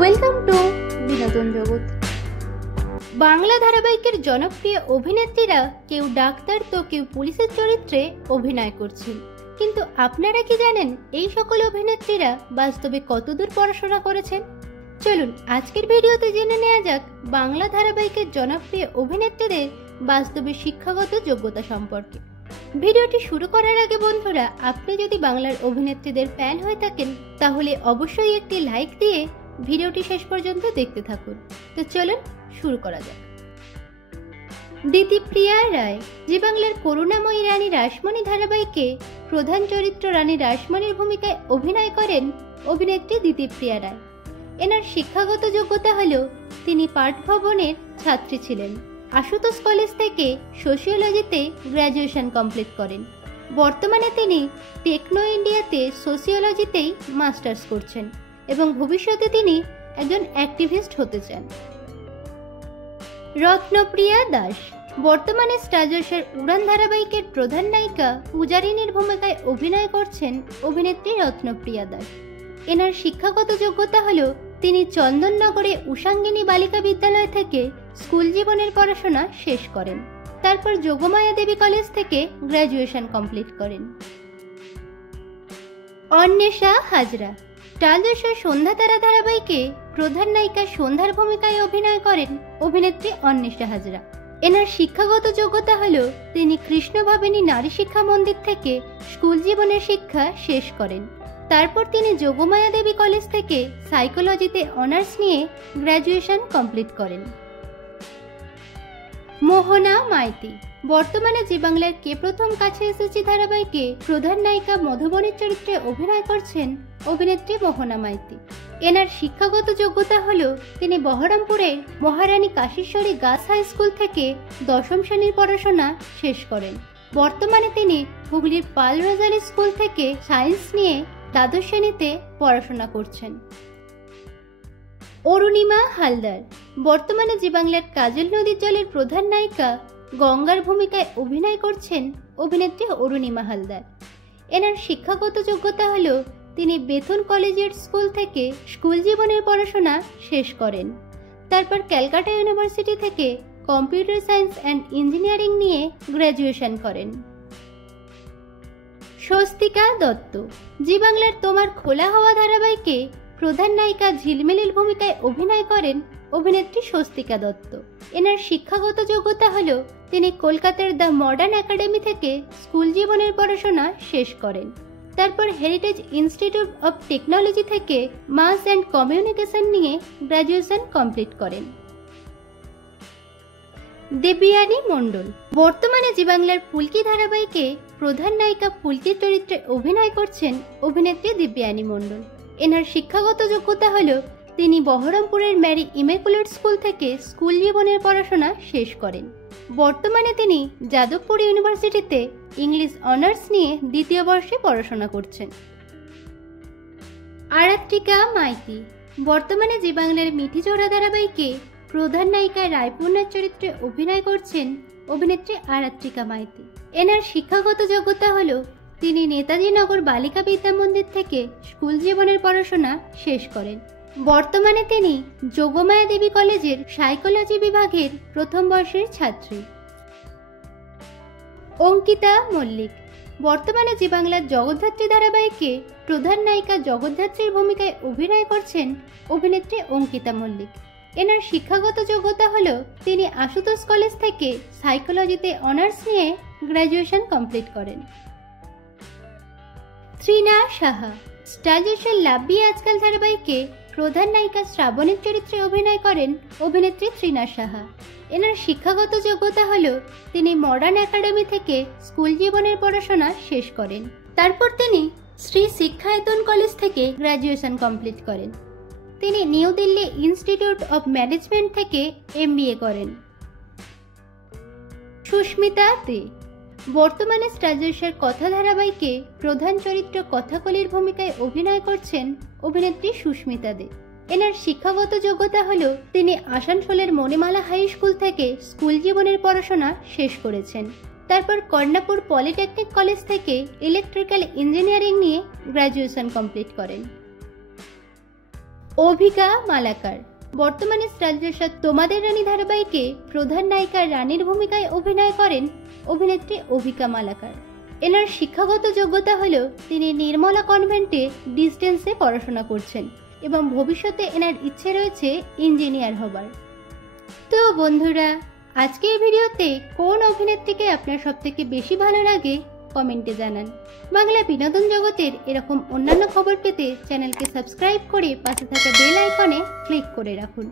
Welcome to বিনোদন জগৎ। বাংলা ধারাবাহিকের জনপ্রিয় অভিনেত্রীরা কেউ ডাক্তার তো কেউ পুলিশের চরিত্রে অভিনয় করছেন, কিন্তু আপনারা কি জানেন এই সকল অভিনেত্রীরা বাস্তবে কতদূর পড়াশোনা করেছেন? চলুন আজকের ভিডিওতে জেনে নেওয়া যাক বাংলা ধারাবাহিকের জনপ্রিয় অভিনেত্রীদের বাস্তবে শিক্ষাগত যোগ্যতা সম্পর্কে। ভিডিওটি শুরু করার আগে বন্ধুরা, আপনি যদি বাংলার অভিনেত্রীদের ফ্যান হয়ে থাকেন তাহলে অবশ্যই একটি লাইক দিয়ে ভিডিওটি শেষ পর্যন্ত দেখতে থাকুন। তো চলুন শুরু করা যাক। দিতিপ্রিয়া রায় জি বাংলার করুণাময়ী রানী রাসমণি ধারাবাহিকে প্রধান চরিত্র রানী রাসমণির ভূমিকায় অভিনয় করেন অভিনেত্রী দিতিপ্রিয়া রায়। এনার শিক্ষাগত যোগ্যতা হল তিনি পাঠভবনের ছাত্রী ছিলেন। আশুতোষ কলেজ থেকে সোশিওলজিতে গ্র্যাজুয়েশন কমপ্লিট করেন। বর্তমানে তিনি টেকনো ইন্ডিয়াতে সোশিওলজিতেই মাস্টার্স করছেন এবং ভবিষ্যতে তিনি একজন অ্যাক্টিভিস্ট হতে চান। রত্নপ্রিয়া দাস বর্তমানে স্টার জলসার উড়ান ধারাবাহিকের প্রধান নায়িকা পূজারিনীর ভূমিকায় অভিনয় করছেন অভিনেত্রী রত্নপ্রিয়া দাস। এনার শিক্ষাগত যোগ্যতা হল তিনি চন্দননগরে উষাঙ্গিনী বালিকা বিদ্যালয় থেকে স্কুল জীবনের পড়াশোনা শেষ করেন। তারপর যোগমায়া দেবী কলেজ থেকে গ্র্যাজুয়েশন কমপ্লিট করেন। অন্বেষা হাজরা স্টার জলসার সন্ধ্যা তারা ধারাবাহিকে প্রধান নায়িকা সন্ধ্যার ভূমিকায় অভিনয় করেন অভিনেত্রী অন্বেষা হাজরা। এনার শিক্ষাগত যোগ্যতা হল তিনি কৃষ্ণভাবিনী নারী শিক্ষা মন্দির থেকে স্কুল জীবনের শিক্ষা শেষ করেন। তারপর তিনি যোগমায়া দেবী কলেজ থেকে সাইকোলজিতে অনার্স নিয়ে গ্র্যাজুয়েশন কমপ্লিট করেন। মোহনা মাইতি বর্তমানে জি বাংলার কে প্রথম কাছে এসেছি ধারাবাহিকে প্রধান নায়িকা মধুবনের চরিত্রে অভিনয় করছেন অভিনেত্রী মোহনা মাইতি। এনার শিক্ষাগত যোগ্যতা হল তিনি বহরমপুরের মহারানী কাশীশ্বরী গার্লস হাই স্কুল থেকে দশম শ্রেণীর পড়াশোনা শেষ করেন। বর্তমানে তিনি হুগলির পাল রোজালি স্কুল থেকে সায়েন্স নিয়ে দ্বাদশ শ্রেণীতে পড়াশোনা করছেন। অরুণিমা হালদার বর্তমানে জি বাংলার কাজল নদীর জলের প্রধান নায়িকা গঙ্গার ভূমিকায় অভিনয় করছেন অভিনেত্রী অরুণিমা হালদার। এনার শিক্ষাগত যোগ্যতা হল তিনি বেথুন কলেজিয়েট স্কুল থেকে স্কুল জীবনের পড়াশোনা শেষ করেন। তারপর ক্যালকাটা ইউনিভার্সিটি থেকে কম্পিউটার সায়েন্স অ্যান্ড ইঞ্জিনিয়ারিং নিয়ে গ্র্যাজুয়েশন করেন। স্বস্তিকা দত্ত জি বাংলার তোমার খোলা হওয়া ধারাবাহিকে প্রধান নায়িকা ঝিলমিলির ভূমিকায় অভিনয় করেন অভিনেত্রী স্বস্তিকা দত্ত। এনার শিক্ষাগত যোগ্যতা হল তিনি কলকাতার দ্য মডার্ন একাডেমি থেকে স্কুল জীবনের পড়াশোনা শেষ করেন। তারপর হেরিটেজ ইনস্টিটিউট অব টেকনোলজি থেকে মাস অ্যান্ড কমিউনিকেশন নিয়ে গ্র্যাজুয়েশন কমপ্লিট করেন। দেবযানী মণ্ডল বর্তমানে জি বাংলার ফুলকি ধারাবাহিকে প্রধান নায়িকা ফুলকির চরিত্রে অভিনয় করছেন অভিনেত্রী দেবযানী মণ্ডল। এনার শিক্ষাগত যোগ্যতা হল তিনি বহরমপুরের ম্যারি ইমেকুলেট স্কুল থেকে স্কুল জীবনের পড়াশোনা শেষ করেন। বর্তমানে তিনি যাদবপুর ইউনিভার্সিটিতে ইংলিশ অনার্স নিয়ে দ্বিতীয় বর্ষে পড়াশোনা করছেন। আরাত্রিকা মাইতি বর্তমানে জি বাংলার মিঠিচোরা ধারাবাহিকে প্রধান নায়িকা রায়পূর্ণার চরিত্রে অভিনয় করছেন অভিনেত্রী আরাত্রিকা মাইতি। এনার শিক্ষাগত যোগ্যতা হল তিনি নেতাজি নগর বালিকা বিদ্যা মন্দির থেকে স্কুল জীবনের পড়াশোনা শেষ করেন। বর্তমানে তিনি যোগমায়া দেবী কলেজের সাইকোলজি বিভাগের প্রথম বর্ষের ছাত্রী। অঙ্কিতা মল্লিক বর্তমানে জি বাংলার জগদ্ধাত্রী ধারাবাহিকে প্রধান নায়িকা জগদ্ধাত্রীর ভূমিকায় অভিনয় করছেন অভিনেত্রী অঙ্কিতা মল্লিক। এনার শিক্ষাগত যোগ্যতা হল তিনি আশুতোষ কলেজ থেকে সাইকোলজিতে অনার্স নিয়ে গ্র্যাজুয়েশন কমপ্লিট করেন। তৃণা সাহা স্টার জলসার লাভলি আজকাল ধারাবাহিকে প্রধান নায়িকা শ্রাবণীর চরিত্রে অভিনয় করেন অভিনেত্রী তৃণা সাহা। এনার শিক্ষাগত যোগ্যতা হল তিনি মডার্ন একাডেমি থেকে স্কুল জীবনের পড়াশোনা শেষ করেন। তারপর তিনি শ্রী শিক্ষায়তন কলেজ থেকে গ্র্যাজুয়েশন কমপ্লিট করেন। তিনি new Delhi institute of management থেকে MBA করেন। সুস্মিতা দে বর্তমানে স্টার জলসার কথা ধারাবাহিকে প্রধান চরিত্র কথাকলির ভূমিকায় অভিনয় করছেন অভিনেত্রী সুস্মিতা দে। এনার শিক্ষাগত যোগ্যতা হল তিনি আসানসোলের মণিমালা হাই স্কুল থেকে স্কুল জীবনের পড়াশোনা শেষ করেছেন। তারপর কর্ণাপুর পলিটেকনিক কলেজ থেকে ইলেকট্রিক্যাল ইঞ্জিনিয়ারিং নিয়ে গ্র্যাজুয়েশন কমপ্লিট করেন। অভিকা মালাকার বর্তমানে স্টার জলসার তোমাদের রানী ধারাবাহিকে প্রধান নায়িকা রানীর ভূমিকায় অভিনয় করেন অভিনেত্রী অভিকা মালাকার। এনার শিক্ষাগত যোগ্যতা হলো তিনি নির্মলা কনভেন্টে ডিস্টেন্সে পড়াশোনা করছেন এবং ভবিষ্যতে এনার ইচ্ছে রয়েছে ইঞ্জিনিয়ার হবার। তো বন্ধুরা, আজকে এই ভিডিওতে কোন অভিনেত্রীকে আপনার সবথেকে বেশি ভালো লাগে কমেন্টে জানান। বাংলা বিনোদন জগতের এরকম অন্যান্য খবর পেতে চ্যানেলকে সাবস্ক্রাইব করে পাশে থাকা বেল আইকনে ক্লিক করে রাখুন।